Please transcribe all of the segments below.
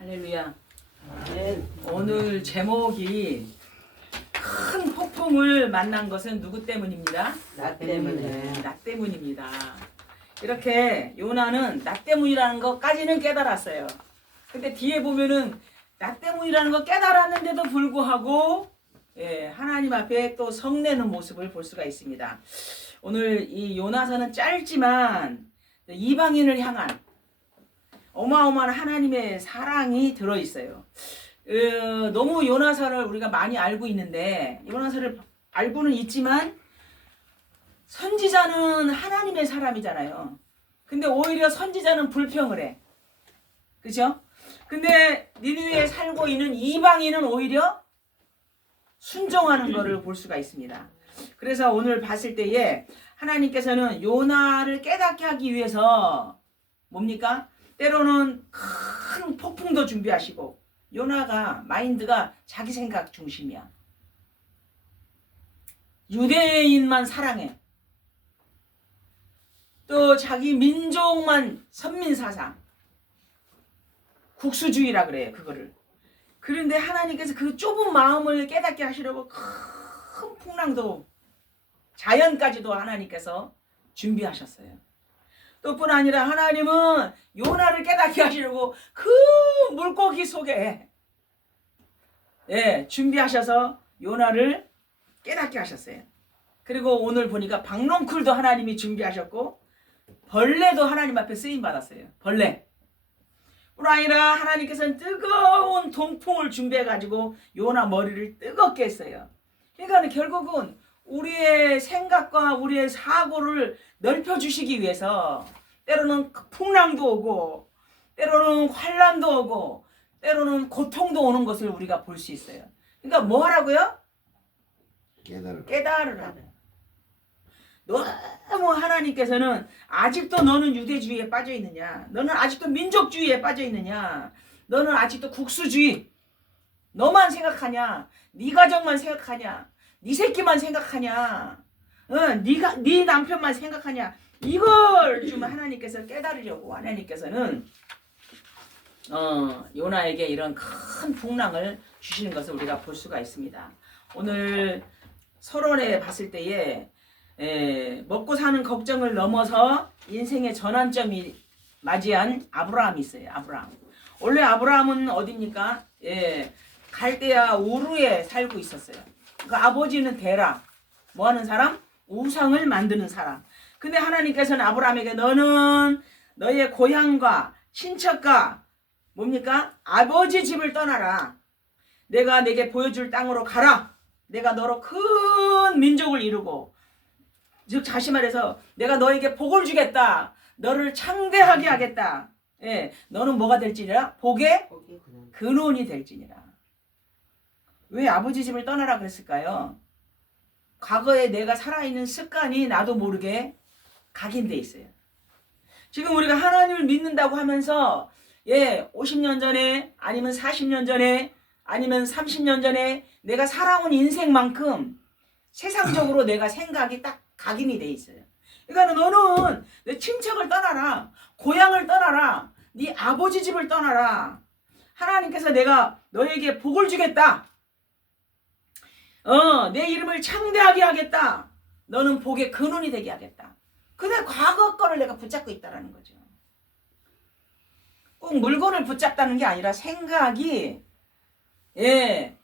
할렐루야. 오늘 제목이 큰 폭풍을 만난 것은 누구 때문입니다? 나 때문에. 나 때문입니다. 이렇게 요나는 나 때문이라는 것까지는 깨달았어요. 근데 뒤에 보면은 나 때문이라는 거 깨달았는데도 불구하고 하나님 앞에 또 성내는 모습을 볼 수가 있습니다. 오늘 이 요나서는 짧지만 이방인을 향한 어마어마한 하나님의 사랑이 들어있어요. 너무 요나서를 우리가 많이 알고 있는데 요나서를 알고는 있지만 선지자는 하나님의 사람이잖아요. 근데 오히려 선지자는 불평을 해. 그죠? 근데 니느웨에 살고 있는 이방인은 오히려 순종하는 것을 볼 수가 있습니다. 그래서 오늘 봤을 때에 하나님께서는 요나를 깨닫게 하기 위해서 뭡니까? 때로는 큰 폭풍도 준비하시고 요나가 마인드가 자기 생각 중심이야. 유대인만 사랑해. 또 자기 민족만 선민사상. 국수주의라 그래요. 그거를. 그런데 하나님께서 그 좁은 마음을 깨닫게 하시려고 큰 풍랑도 자연까지도 하나님께서 준비하셨어요. 또 뿐 아니라 하나님은 요나를 깨닫게 하시려고 그 물고기 속에 준비하셔서 요나를 깨닫게 하셨어요. 그리고 오늘 보니까 박농쿨도 하나님이 준비하셨고 벌레도 하나님 앞에 쓰임 받았어요. 벌레. 뿐 아니라 하나님께서는 뜨거운 동풍을 준비해 가지고 요나 머리를 뜨겁게 했어요. 그러니까 결국은 우리의 생각과 우리의 사고를 넓혀주시기 위해서 때로는 풍랑도 오고 때로는 환란도 오고 때로는 고통도 오는 것을 우리가 볼 수 있어요. 그러니까 뭐 하라고요? 깨달으라고. 너무 하나님께서는 아직도 너는 유대주의에 빠져 있느냐? 너는 아직도 민족주의에 빠져 있느냐? 너는 아직도 국수주의. 너만 생각하냐? 네 가정만 생각하냐? 네 새끼만 생각하냐? 네 남편만 생각하냐? 이걸 좀 하나님께서 깨달으려고 하나님께서는 요나에게 이런 큰 풍랑을 주시는 것을 우리가 볼 수가 있습니다. 오늘 서론에 봤을 때에 먹고 사는 걱정을 넘어서 인생의 전환점이 맞이한 아브라함이 있어요. 아브라함. 원래 아브라함은 어디입니까? 갈대아 우르에 살고 있었어요. 그 아버지는 데라. 뭐 하는 사람? 우상을 만드는 사람. 근데 하나님께서는 아브라함에게 너는 너의 고향과 친척과 뭡니까? 아버지 집을 떠나라. 내가 내게 보여줄 땅으로 가라. 내가 너로 큰 민족을 이루고 즉 다시 말해서 내가 너에게 복을 주겠다. 너를 창대하게 하겠다. 너는 뭐가 될지니라? 복의 근원이 될지니라. 왜 아버지 집을 떠나라 그랬을까요? 과거에 내가 살아있는 습관이 나도 모르게 각인돼 있어요. 지금 우리가 하나님을 믿는다고 하면서 50년 전에 아니면 40년 전에 아니면 30년 전에 내가 살아온 인생만큼 세상적으로 내가 생각이 딱 각인이 돼 있어요. 그러니까 너는 내 친척을 떠나라. 고향을 떠나라. 네 아버지 집을 떠나라. 하나님께서 내가 너에게 복을 주겠다. 내 이름을 창대하게 하겠다. 너는 복의 근원이 되게 하겠다. 근데 과거 거를 내가 붙잡고 있다라는 거죠. 꼭 물건을 붙잡다는 게 아니라 생각이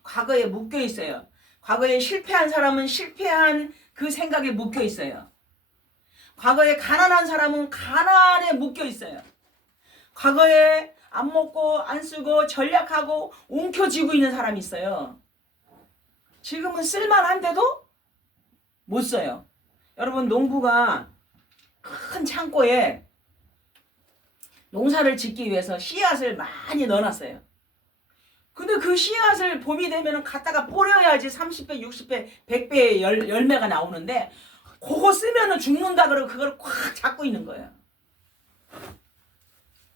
과거에 묶여 있어요. 과거에 실패한 사람은 실패한 그 생각에 묶여 있어요. 과거에 가난한 사람은 가난에 묶여 있어요. 과거에 안 먹고 안 쓰고 전략하고 움켜쥐고 있는 사람이 있어요. 지금은 쓸만한데도 못 써요. 여러분 농부가 큰 창고에 농사를 짓기 위해서 씨앗을 많이 넣어놨어요. 근데 그 씨앗을 봄이 되면 갖다가 뿌려야지 30배, 60배, 100배의 열매가 나오는데 그거 쓰면은 죽는다 그러고 그걸 꽉 잡고 있는 거예요.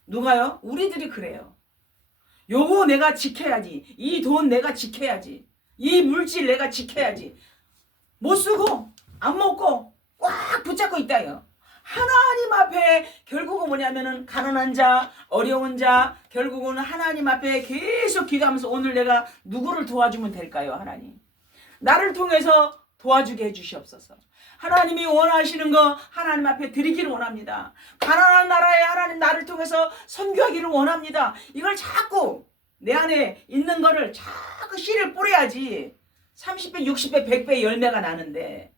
누가요? 우리들이 그래요. 요거 내가 지켜야지. 이 돈 내가 지켜야지. 이 물질 내가 지켜야지. 못 쓰고 안 먹고 꽉 붙잡고 있다요. 하나님 앞에 결국은 뭐냐면은 가난한 자, 어려운 자, 결국은 하나님 앞에 계속 기도하면서 오늘 내가 누구를 도와주면 될까요? 하나님. 나를 통해서 도와주게 해주시옵소서. 하나님이 원하시는 거 하나님 앞에 드리기를 원합니다. 가난한 나라에 하나님 나를 통해서 선교하기를 원합니다. 이걸 자꾸 내 안에 있는 거를 자꾸 씨를 뿌려야지 30배, 60배, 100배 열매가 나는데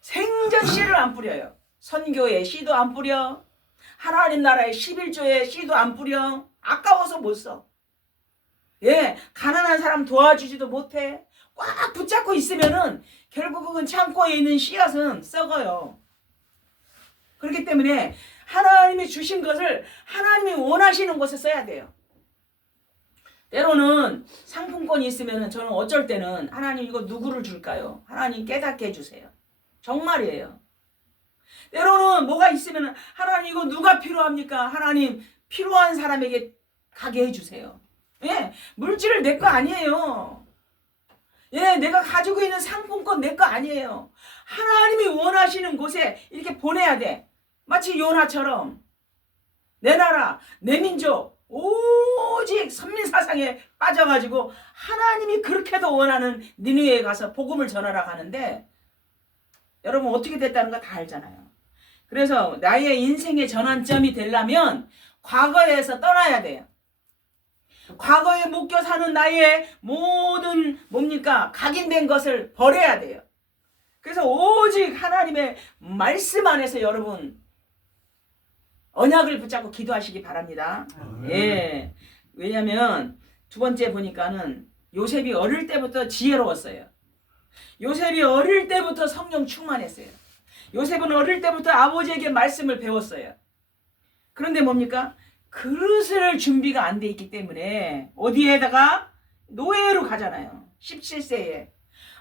생전 씨를 안 뿌려요. 선교에 씨도 안 뿌려. 하나님 나라의 11조에 씨도 안 뿌려. 아까워서 못 써. 예, 가난한 사람 도와주지도 못해. 꽉 붙잡고 있으면은 결국은 창고에 있는 씨앗은 썩어요. 그렇기 때문에 하나님이 주신 것을 하나님이 원하시는 곳에 써야 돼요. 때로는 상품권이 있으면은 저는 어쩔 때는 하나님 이거 누구를 줄까요? 하나님 깨닫게 해주세요. 정말이에요. 때로는 뭐가 있으면 하나님 이거 누가 필요합니까? 하나님 필요한 사람에게 가게 해주세요. 예, 물질을 내 거 아니에요. 예, 내가 가지고 있는 상품권 내 거 아니에요. 하나님이 원하시는 곳에 이렇게 보내야 돼. 마치 요나처럼 내 나라, 내 민족 오직 선민사상에 빠져가지고 하나님이 그렇게도 원하는 니느웨에 가서 복음을 전하러 가는데 여러분 어떻게 됐다는 거 다 알잖아요. 그래서 나의 인생의 전환점이 되려면 과거에서 떠나야 돼요. 과거에 묶여 사는 나의 모든 뭡니까? 각인된 것을 버려야 돼요. 그래서 오직 하나님의 말씀 안에서 여러분 언약을 붙잡고 기도하시기 바랍니다. 예. 왜냐면 두 번째 보니까는 요셉이 어릴 때부터 지혜로웠어요. 요셉이 어릴 때부터 성령 충만했어요. 요셉은 어릴 때부터 아버지에게 말씀을 배웠어요. 그런데 뭡니까? 그릇을 준비가 안 돼 있기 때문에 어디에다가 노예로 가잖아요. 17세에.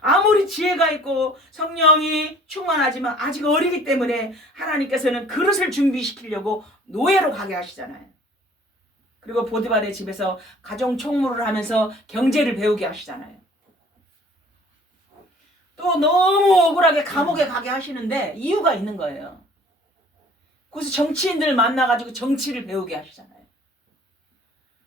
아무리 지혜가 있고 성령이 충만하지만 아직 어리기 때문에 하나님께서는 그릇을 준비시키려고 노예로 가게 하시잖아요. 그리고 보디발의 집에서 가정 총무를 하면서 경제를 배우게 하시잖아요. 또 너무 억울하게 감옥에 가게 하시는데 이유가 있는 거예요. 그래서 정치인들 만나가지고 정치를 배우게 하시잖아요.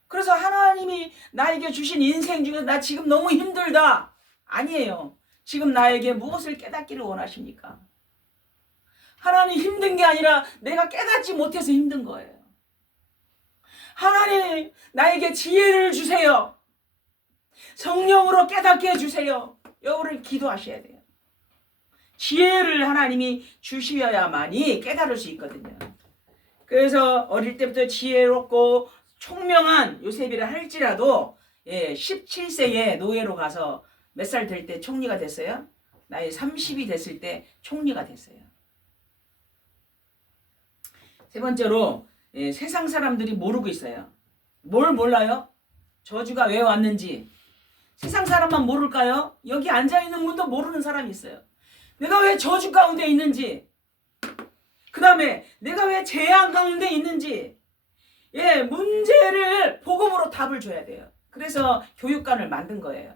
그래서 하나님이 나에게 주신 인생 중에서 나 지금 너무 힘들다. 아니에요. 지금 나에게 무엇을 깨닫기를 원하십니까? 하나님 힘든 게 아니라 내가 깨닫지 못해서 힘든 거예요. 하나님 나에게 지혜를 주세요. 성령으로 깨닫게 해주세요. 여러분 기도하셔야 돼요. 지혜를 하나님이 주셔야만이 깨달을 수 있거든요. 그래서 어릴 때부터 지혜롭고 총명한 요셉이라 할지라도 17세에 노예로 가서 몇 살 될 때 총리가 됐어요? 나이 30이 됐을 때 총리가 됐어요. 세 번째로 세상 사람들이 모르고 있어요. 뭘 몰라요? 저주가 왜 왔는지. 세상 사람만 모를까요? 여기 앉아있는 분도 모르는 사람이 있어요. 내가 왜 저주 가운데 있는지, 그 다음에 내가 왜 재앙 가운데 있는지, 문제를 복음으로 답을 줘야 돼요. 그래서 교육관을 만든 거예요.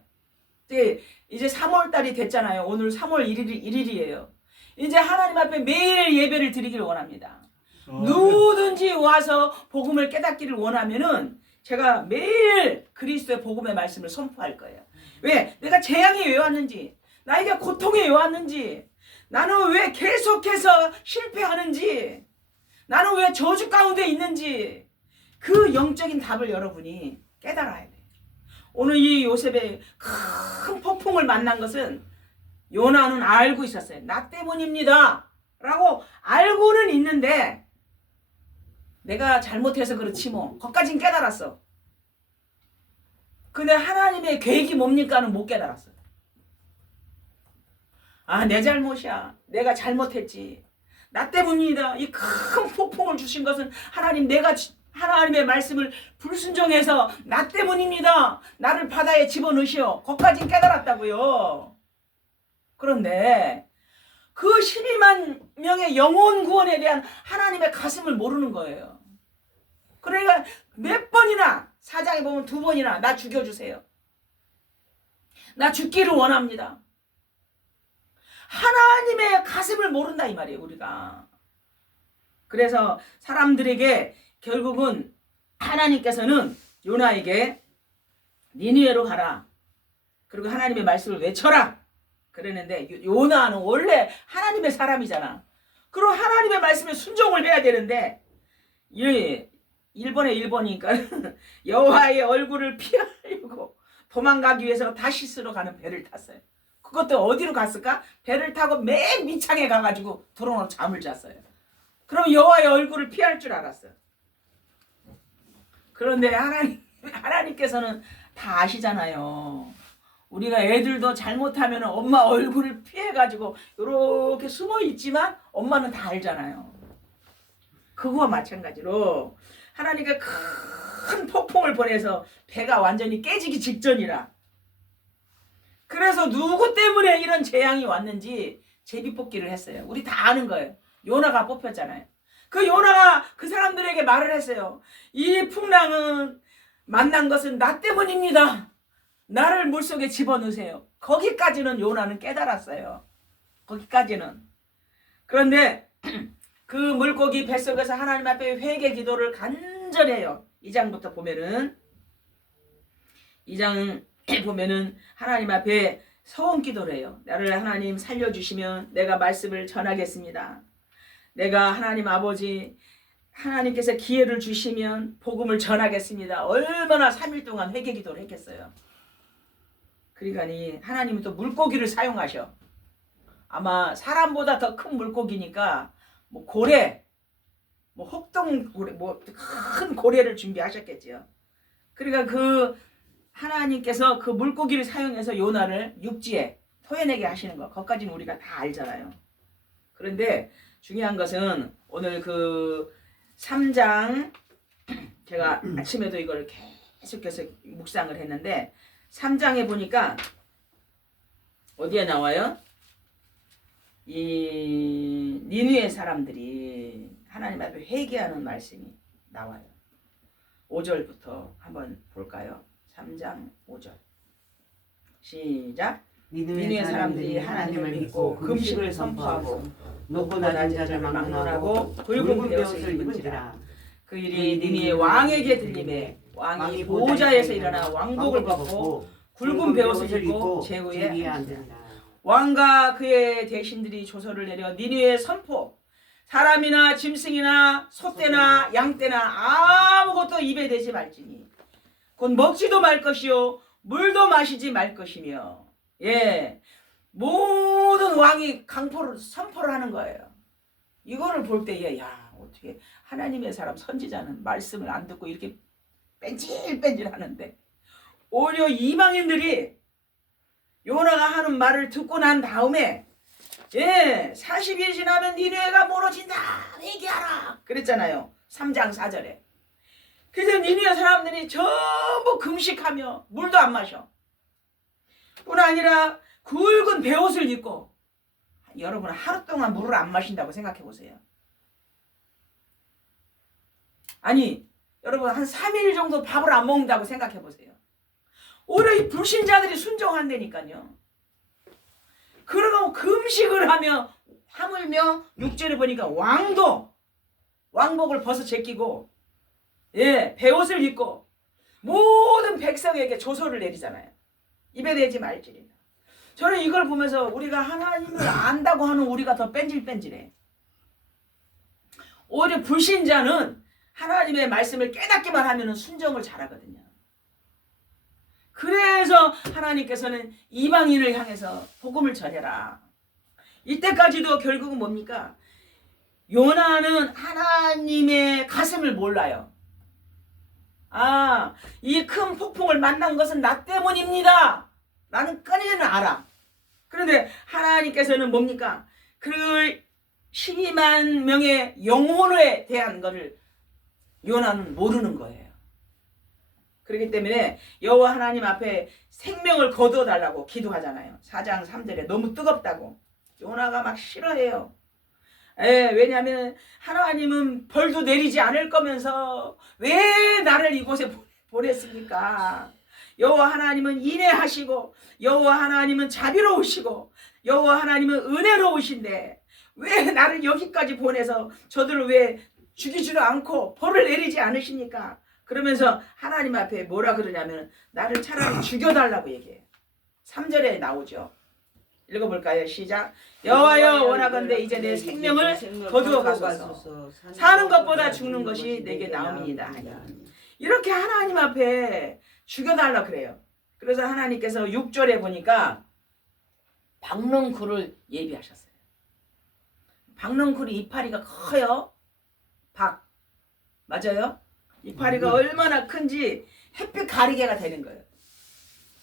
이제 3월달이 됐잖아요. 오늘 3월 1일이에요. 이제 하나님 앞에 매일 예배를 드리기를 원합니다. 누구든지 와서 복음을 깨닫기를 원하면은 제가 매일 그리스도의 복음의 말씀을 선포할 거예요. 왜? 내가 재앙이 왜 왔는지, 나에게 고통이 왜 왔는지, 나는 왜 계속해서 실패하는지, 나는 왜 저주 가운데 있는지 그 영적인 답을 여러분이 깨달아야 돼요. 오늘 이 요셉의 큰 폭풍을 만난 것은 요나는 알고 있었어요. 나 때문입니다 라고 알고는 있는데 내가 잘못해서 그렇지 뭐 거기까진 깨달았어. 근데 하나님의 계획이 뭡니까는 못 깨달았어. 내 잘못이야. 내가 잘못했지. 나 때문이다. 이 큰 폭풍을 주신 것은 하나님, 내가 하나님의 말씀을 불순종해서 나 때문입니다. 나를 바다에 집어넣으시오. 거기까진 깨달았다고요. 그런데 그 12만 명의 영혼 구원에 대한 하나님의 가슴을 모르는 거예요. 그러니까 몇 번이나 사장에 보면 2번이나 나 죽여주세요. 나 죽기를 원합니다. 하나님의 가슴을 모른다 이 말이에요. 우리가 그래서 사람들에게 결국은 하나님께서는 요나에게 니느웨로 가라. 그리고 하나님의 말씀을 외쳐라. 그러는데 요나는 원래 하나님의 사람이잖아. 그럼 하나님의 말씀에 순종을 해야 되는데 1번이니까 여호와의 얼굴을 피하려고 도망가기 위해서 다시스로 가는 배를 탔어요. 그것도 어디로 갔을까? 배를 타고 맨 밑창에 가가지고 도롱으로 잠을 잤어요. 그럼 여호와의 얼굴을 피할 줄 알았어요. 그런데 하나님께서는 다 아시잖아요. 우리가 애들도 잘못하면 엄마 얼굴을 피해가지고 이렇게 숨어 있지만 엄마는 다 알잖아요. 그거와 마찬가지로 하나님께 큰 폭풍을 보내서 배가 완전히 깨지기 직전이라. 그래서 누구 때문에 이런 재앙이 왔는지 제비뽑기를 했어요. 우리 다 아는 거예요. 요나가 뽑혔잖아요. 그 요나가 그 사람들에게 말을 했어요. 이 풍랑은 만난 것은 나 때문입니다. 나를 물속에 집어넣으세요. 거기까지는 요나는 깨달았어요. 거기까지는. 그런데 그 물고기 뱃속에서 하나님 앞에 회개 기도를 간절해요. 2장부터 보면은 2장 보면은 하나님 앞에 서원 기도를 해요. 나를 하나님 살려주시면 내가 말씀을 전하겠습니다. 내가 하나님 아버지 하나님께서 기회를 주시면 복음을 전하겠습니다. 얼마나 3일 동안 회개 기도를 했겠어요. 그러니까 하나님은 또 물고기를 사용하셔. 아마 사람보다 더 큰 물고기니까 뭐 고래, 뭐 혹동 고래, 뭐 큰 고래를 준비하셨겠지요. 그러니까 그 하나님께서 그 물고기를 사용해서 요나를 육지에 토해내게 하시는 거, 그것까지는 우리가 다 알잖아요. 그런데 중요한 것은 오늘 그 3장 제가 아침에도 이걸 계속해서 묵상을 했는데 3장에 보니까 어디에 나와요? 이 니느웨 사람들이 하나님 앞에 회개하는 말씀이 나와요. 5절부터 한번 볼까요? 3장 5절 시작. 니느웨 사람들이 하나님을 믿고 금식을 선포하고 높고 낮은 자를 막론하고 굵은 베옷을 입은지라. 그 일이 니느웨 왕에게 들림에 왕이 보좌에서 일어나 왕복을 벗고 굵은 베옷을 입고 제후에 앉으니라. 왕과 그의 대신들이 조서를 내려 니느웨에 선포. 사람이나 짐승이나 소떼나 양떼나 아무것도 입에 대지 말지니 곧 먹지도 말 것이요 물도 마시지 말 것이며. 예, 모든 왕이 강포를 선포를 하는 거예요. 이거를 볼 때에 야, 어떻게 하나님의 사람 선지자는 말씀을 안 듣고 이렇게 뺀질뺀질 하는데 오히려 이방인들이 요나가 하는 말을 듣고 난 다음에 40일 지나면 니느웨가 무너진다 회개하라 그랬잖아요. 3장 4절에. 그래서 니느웨 사람들이 전부 금식하며 물도 안 마셔. 뿐 아니라 굵은 베옷을 입고. 여러분 하루 동안 물을 안 마신다고 생각해 보세요. 아니 여러분 한 3일 정도 밥을 안 먹는다고 생각해 보세요. 오히려 이 불신자들이 순종한다니까요. 그러고 금식을 하며 하물며 6절에 보니까 왕도 왕복을 벗어 제끼고 베옷을 입고 모든 백성에게 조서를 내리잖아요. 입에 대지 말지니라. 저는 이걸 보면서 우리가 하나님을 안다고 하는 우리가 더 뺀질뺀질해. 오히려 불신자는 하나님의 말씀을 깨닫기만 하면 순종을 잘하거든요. 그래서 하나님께서는 이방인을 향해서 복음을 전해라. 이때까지도 결국은 뭡니까? 요나는 하나님의 가슴을 몰라요. 이 큰 폭풍을 만난 것은 나 때문입니다. 나는 끈이는 알아. 그런데 하나님께서는 뭡니까? 그 12만 명의 영혼에 대한 것을 요나는 모르는 거예요. 그렇기 때문에 여호와 하나님 앞에 생명을 거두어달라고 기도하잖아요. 4장 3절에 너무 뜨겁다고. 요나가 막 싫어해요. 왜냐하면 하나님은 벌도 내리지 않을 거면서 왜 나를 이곳에 보냈습니까? 여호와 하나님은 인애하시고 여호와 하나님은 자비로우시고 여호와 하나님은 은혜로우신데 왜 나를 여기까지 보내서 저들을 왜 죽이지도 않고 벌을 내리지 않으십니까? 그러면서 하나님 앞에 뭐라 그러냐면 나를 차라리 죽여달라고 얘기해요. 3절에 나오죠. 읽어볼까요? 시작. 여호와여 원하건대 이제 내 생명을 거두어 가소서. 사는 것보다 죽는 것이 내게 나음이니이다. 이렇게 하나님 앞에 죽여달라 그래요. 그래서 하나님께서 6절에 보니까 박넝쿨을 예비하셨어요. 박넝쿨이 이파리가 커요. 박 맞아요? 이파리가 얼마나 큰지 햇빛 가리개가 되는 거예요.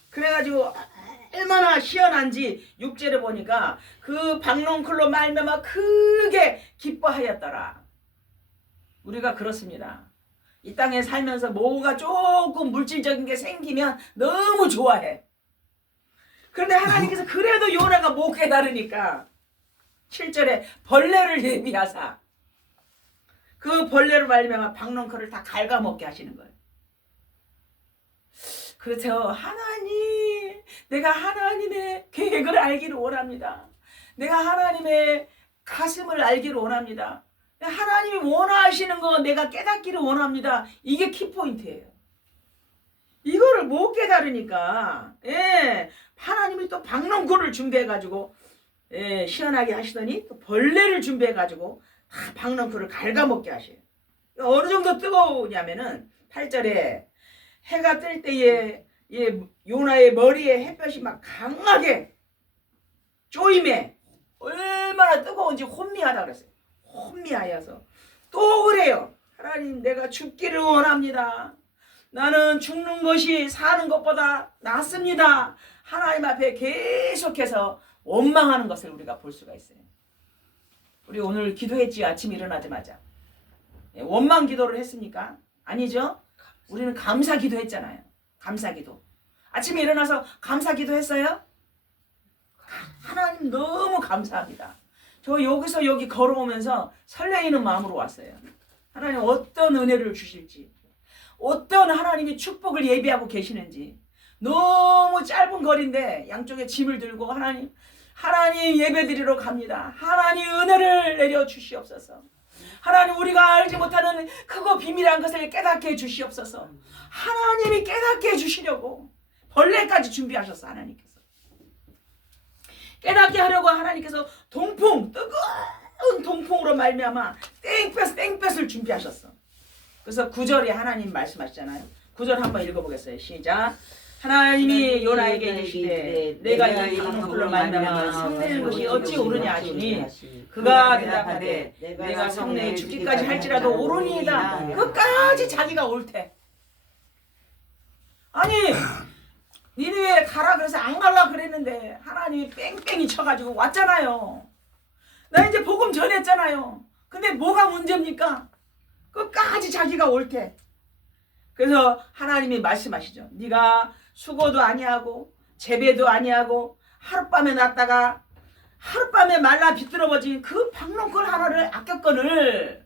그래가지고 얼마나 시원한지 6절에 보니까 그 박넝쿨로 말미암아 크게 기뻐하였더라. 우리가 그렇습니다. 이 땅에 살면서 뭐가 조금 물질적인 게 생기면 너무 좋아해. 그런데 하나님께서 그래도 요나가 못 깨달으니까 7절에 벌레를 예비하사 그 벌레로 말미암아 박넝쿨을 다 갉아먹게 하시는 거예요. 그렇죠. 하나님, 내가 하나님의 계획을 알기를 원합니다. 내가 하나님의 가슴을 알기를 원합니다. 하나님이 원하시는 거 내가 깨닫기를 원합니다. 이게 키포인트예요. 이거를 못 깨달으니까 하나님이 또 박넝쿨을 준비해가지고 시원하게 하시더니 또 벌레를 준비해가지고 다 박넝쿨을 갉아먹게 하셔요. 어느 정도 뜨거우냐면은 8절에 해가 뜰 때에 요나의 머리에 햇볕이 막 강하게 쪼임에 얼마나 뜨거운지 혼미하다 그랬어요. 혼미하여서 또 그래요. 하나님 내가 죽기를 원합니다. 나는 죽는 것이 사는 것보다 낫습니다. 하나님 앞에 계속해서 원망하는 것을 우리가 볼 수가 있어요. 우리 오늘 기도했지. 아침 일어나자마자 원망 기도를 했습니까? 아니죠. 우리는 감사 기도했잖아요. 감사 기도. 아침에 일어나서 감사 기도했어요? 하나님 너무 감사합니다. 저 여기서 여기 걸어오면서 설레이는 마음으로 왔어요. 하나님 어떤 은혜를 주실지, 어떤 하나님이 축복을 예비하고 계시는지. 너무 짧은 거리인데 양쪽에 짐을 들고 하나님 예배드리러 갑니다. 하나님 은혜를 내려 주시옵소서. 하나님 우리가 알지 못하는 크고 비밀한 것을 깨닫게 해 주시옵소서. 하나님이 깨닫게 해 주시려고 벌레까지 준비하셨어. 하나님께서 깨닫게 하려고 하나님께서 동풍, 뜨거운 동풍으로 말미암아 땡볕을 준비하셨어. 그래서 9절에 하나님 말씀하시잖아요. 9절 한번 읽어보겠어요. 시작. 하나님이 요나에게 이르시되 내가 이 박넝쿨로 말미암아 성내는 것이 어찌 오르냐 하시니 그가 대답하되 내가 성내에 죽기까지 할지라도 오르니이다. 끝까지 자기가 옳대. 아니 니네왜 가라 그래서 안 갈라 그랬는데 하나님이 뺑뺑이 쳐가지고 왔잖아요. 나 이제 복음 전했잖아요. 근데 뭐가 문제입니까? 끝까지 자기가 옳대. 그래서 하나님이 말씀하시죠. 네가 수고도 아니하고 재배도 아니하고 하룻밤에 났다가 하룻밤에 말라 비틀어버진 그 박넝쿨 하나를 아꼈거늘.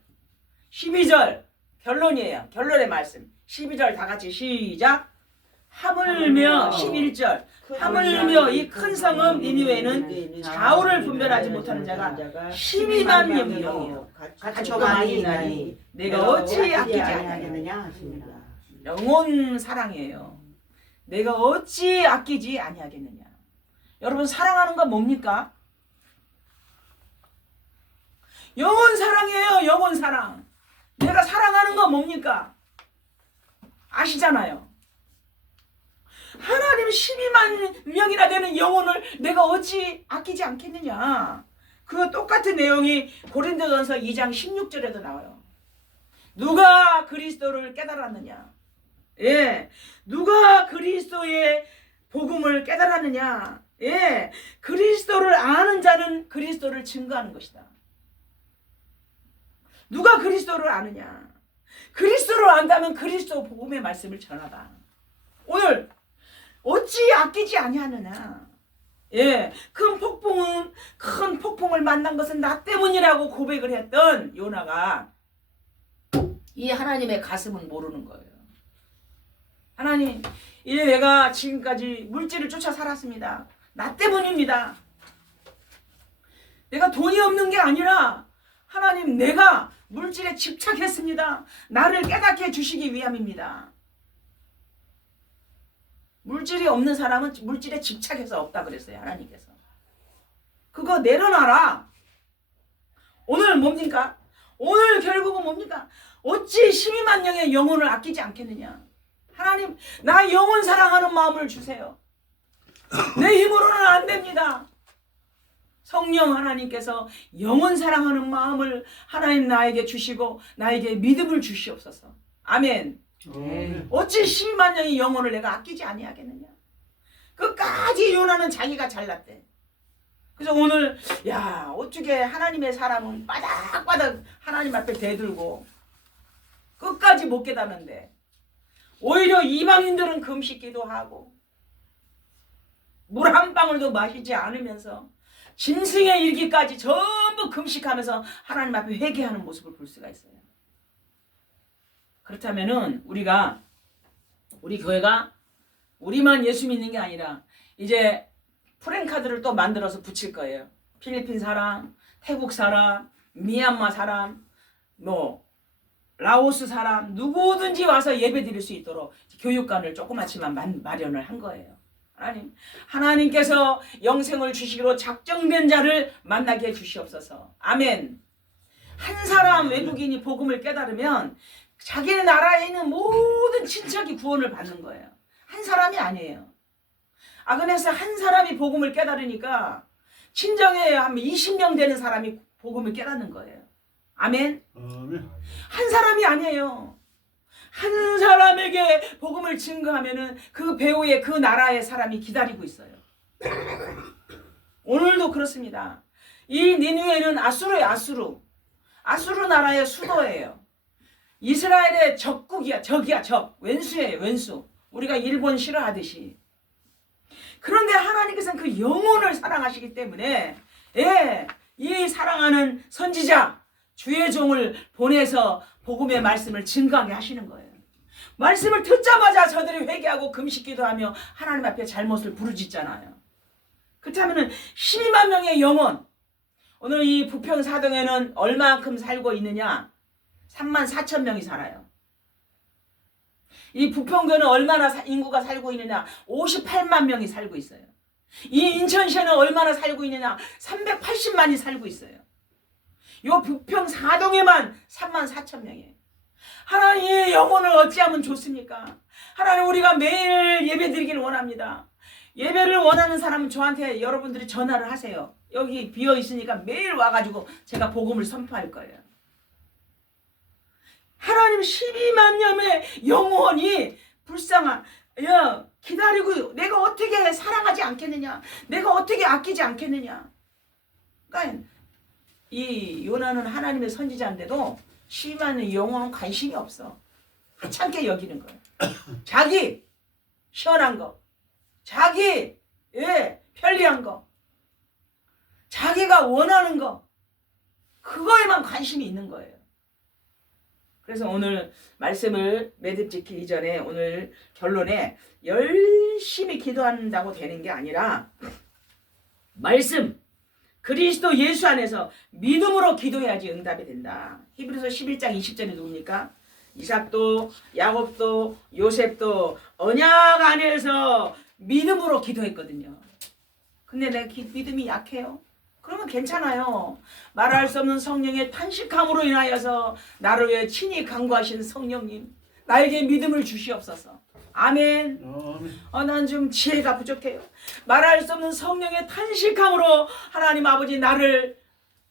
12절 결론이에요. 결론의 말씀. 12절 다 같이 시작. 하물며 11절 하물며 이 큰 성읍 니느웨는 좌우를 분별하지 못하는 자가 12만 명이요 가축도 많이 있나니 내가 어찌 아끼지 아니하겠느냐 하십니다. 영혼 사랑이에요. 내가 어찌 아끼지 아니하겠느냐. 여러분 사랑하는 건 뭡니까? 영혼 사랑이에요. 영혼 사랑. 내가 사랑하는 건 뭡니까? 아시잖아요. 하나님 12만 명이나 되는 영혼을 내가 어찌 아끼지 않겠느냐. 그 똑같은 내용이 고린도전서 2장 16절에도 나와요. 누가 그리스도를 깨달았느냐. 누가 그리스도의 복음을 깨달았느냐. 그리스도를 아는 자는 그리스도를 증거하는 것이다. 누가 그리스도를 아느냐. 그리스도를 안다면 그리스도 복음의 말씀을 전하다. 오늘 어찌 아끼지 아니하느냐. 큰 폭풍을 만난 것은 나 때문이라고 고백을 했던 요나가 이 하나님의 가슴은 모르는 거예요. 하나님, 이제 내가 지금까지 물질을 쫓아 살았습니다. 나 때문입니다. 내가 돈이 없는 게 아니라 하나님 내가 물질에 집착했습니다. 나를 깨닫게 해주시기 위함입니다. 물질이 없는 사람은 물질에 집착해서 없다 그랬어요. 하나님께서. 그거 내려놔라. 오늘 뭡니까? 오늘 결국은 뭡니까? 어찌 12만 명의 영혼을 아끼지 않겠느냐. 하나님 나 영혼 사랑하는 마음을 주세요. 내 힘으로는 안 됩니다. 성령 하나님께서 영혼 사랑하는 마음을 하나님 나에게 주시고 나에게 믿음을 주시옵소서. 아멘. 어찌 12만 명의 영혼을 내가 아끼지 아니하겠느냐. 끝까지 요나는 자기가 잘났대. 그래서 오늘 야 어떻게 하나님의 사람은 바닥바닥 하나님 앞에 대들고 끝까지 못 깨닫는데 오히려 이방인들은 금식 기도하고 물 한 방울도 마시지 않으면서 짐승의 일기까지 전부 금식하면서 하나님 앞에 회개하는 모습을 볼 수가 있어요. 그렇다면은 우리 교회가 우리만 예수 믿는 게 아니라 이제 프랜카드를 또 만들어서 붙일 거예요. 필리핀 사람, 태국 사람, 미얀마 사람, 라오스 사람 누구든지 와서 예배 드릴 수 있도록 교육관을 조그맣지만 마련을 한 거예요. 하나님께서 영생을 주시기로 작정된 자를 만나게 해주시옵소서. 아멘. 한 사람 외국인이 복음을 깨달으면 자기 나라에 있는 모든 친척이 구원을 받는 거예요. 한 사람이 아니에요. 그래서 한 사람이 복음을 깨달으니까 친정에 한 20명 되는 사람이 복음을 깨닫는 거예요. 아멘. 한 사람이 아니에요. 한 사람에게 복음을 증거하면은 그 배후에 그 나라의 사람이 기다리고 있어요. 오늘도 그렇습니다. 이 니느웨는 아수르예요. 아수르 나라의 수도예요. 이스라엘의 적국이야. 적이야. 왼수예요. 왼수. 우리가 일본 싫어하듯이. 그런데 하나님께서는 그 영혼을 사랑하시기 때문에 이 사랑하는 선지자 주의 종을 보내서 복음의 말씀을 증거하게 하시는 거예요. 말씀을 듣자마자 저들이 회개하고 금식 기도하며 하나님 앞에 잘못을 부르짖잖아요. 그렇다면 12만 명의 영혼, 오늘 이 부평 사동에는 얼마만큼 살고 있느냐? 3만 4천 명이 살아요. 이 부평교는 얼마나 인구가 살고 있느냐? 58만 명이 살고 있어요. 이 인천시에는 얼마나 살고 있느냐? 380만이 살고 있어요. 요 부평 사동에만 3만 4천 명이에요. 하나님의 영혼을 어찌하면 좋습니까? 하나님 우리가 매일 예배 드리기를 원합니다. 예배를 원하는 사람은 저한테 여러분들이 전화를 하세요. 여기 비어 있으니까 매일 와가지고 제가 복음을 선포할 거예요. 하나님 12만 명의 영혼이 기다리고 내가 어떻게 사랑하지 않겠느냐? 내가 어떻게 아끼지 않겠느냐? 그러니까 이 요나는 하나님의 선지자인데도 12만 명의 영혼은 관심이 없어. 하찮게 여기는 거예요. 자기 시원한 거, 자기 편리한 거, 자기가 원하는 거, 그거에만 관심이 있는 거예요. 그래서 오늘 말씀을 매듭 짓기 이전에 오늘 결론에 열심히 기도한다고 되는 게 아니라 말씀 그리스도 예수 안에서 믿음으로 기도해야지 응답이 된다. 히브리서 11장 20절에 누굽니까? 이삭도 야곱도 요셉도 언약 안에서 믿음으로 기도했거든요. 근데 내 믿음이 약해요. 그러면 괜찮아요. 말할 수 없는 성령의 탄식함으로 인하여서 나를 위해 친히 간구하신 성령님, 나에게 믿음을 주시옵소서. 아멘. 난 좀 지혜가 부족해요. 말할 수 없는 성령의 탄식함으로 하나님 아버지 나를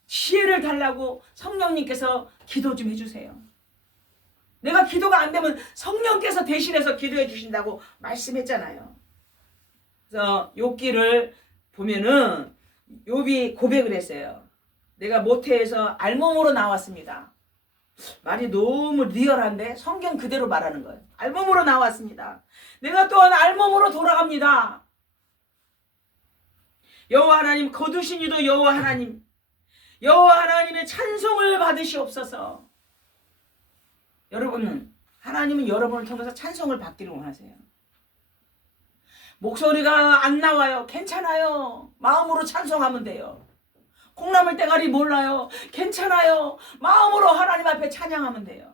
지혜를 달라고 성령님께서 기도 좀 해주세요. 내가 기도가 안 되면 성령께서 대신해서 기도해 주신다고 말씀했잖아요. 그래서 욥기를 보면은 욥이 고백을 했어요. 내가 모태에서 알몸으로 나왔습니다. 말이 너무 리얼한데 성경 그대로 말하는 거예요. 알몸으로 나왔습니다. 내가 또한 알몸으로 돌아갑니다. 여호와 하나님 거두신 이도 여호와 하나님의 찬송을 받으시옵소서. 여러분은 하나님은 여러분을 통해서 찬송을 받기를 원하세요. 목소리가 안 나와요. 괜찮아요. 마음으로 찬송하면 돼요. 콩나물 대가리 몰라요. 괜찮아요. 마음으로 하나님 앞에 찬양하면 돼요.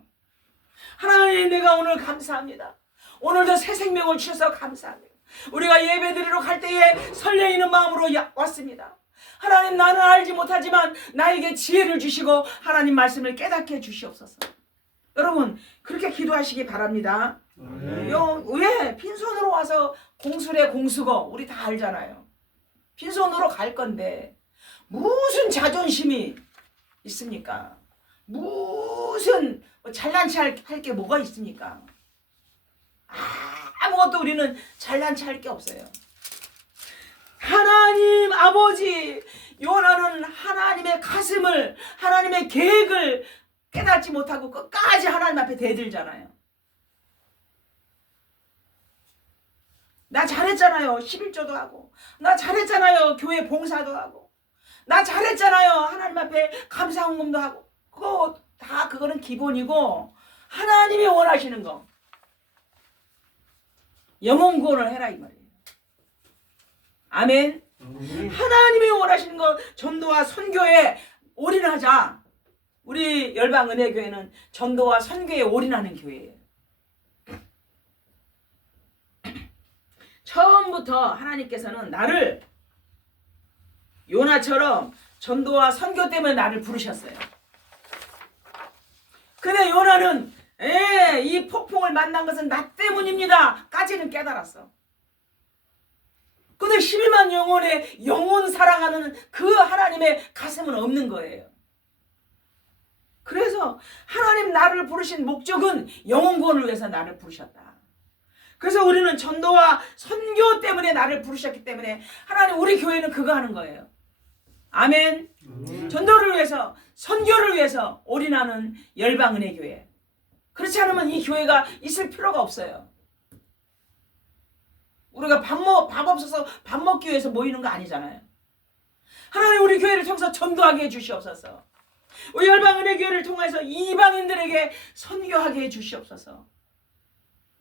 하나님, 내가 오늘 감사합니다. 오늘도 새 생명을 주셔서 감사합니다. 우리가 예배드리러 갈 때에 설레이는 마음으로 왔습니다. 하나님, 나는 알지 못하지만 나에게 지혜를 주시고 하나님 말씀을 깨닫게 해주시옵소서. 여러분, 그렇게 기도하시기 바랍니다. 왜 빈손으로 와서 공수래 공수고 우리 다 알잖아요. 빈손으로 갈 건데 무슨 자존심이 있습니까? 무슨 잘난 체 할 게 뭐가 있습니까? 아무것도 우리는 잘난 체 할 게 없어요. 하나님 아버지, 요나는 하나님의 가슴을, 하나님의 계획을 깨닫지 못하고 끝까지 하나님 앞에 대들잖아요. 나 잘했잖아요. 11조도 하고. 나 잘했잖아요. 교회 봉사도 하고. 나 잘했잖아요. 하나님 앞에 감사헌금도 하고. 그거는 기본이고, 하나님이 원하시는 거, 영혼 구원을 해라 이 말이에요. 아멘. 하나님이 원하시는 거, 전도와 선교에 올인하자. 우리 열방은혜교회는 전도와 선교에 올인하는 교회예요. 처음부터 하나님께서는 나를 요나처럼 전도와 선교 때문에 나를 부르셨어요. 근데 요나는 이 폭풍을 만난 것은 나 때문입니다 까지는 깨달았어. 근데 12만 영혼의 영혼 사랑하는 그 하나님의 가슴은 없는 거예요. 그래서 하나님 나를 부르신 목적은 영혼 구원을 위해서 나를 부르셨다. 그래서 우리는 전도와 선교 때문에 나를 부르셨기 때문에 하나님, 우리 교회는 그거 하는 거예요. 아멘. 전도를 위해서, 선교를 위해서 올인하는 열방은혜교회. 그렇지 않으면 이 교회가 있을 필요가 없어요. 우리가 밥 없어서 밥 먹기 위해서 모이는 거 아니잖아요. 하나님, 우리 교회를 통해서 전도하게 해주시옵소서. 우리 열방은혜교회를 통해서 이방인들에게 선교하게 해주시옵소서.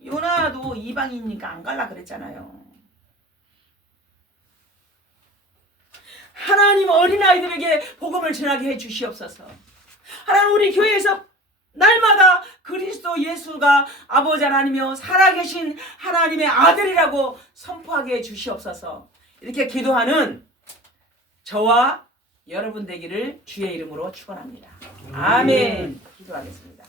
요나도 이방인이니까 안 갈라 그랬잖아요. 하나님, 어린아이들에게 복음을 전하게 해주시옵소서. 하나님, 우리 교회에서 날마다 그리스도 예수가 아버지 하나님이며 살아계신 하나님의 아들이라고 선포하게 해주시옵소서. 이렇게 기도하는 저와 여러분 되기를 주의 이름으로 축원합니다. 아멘. 기도하겠습니다.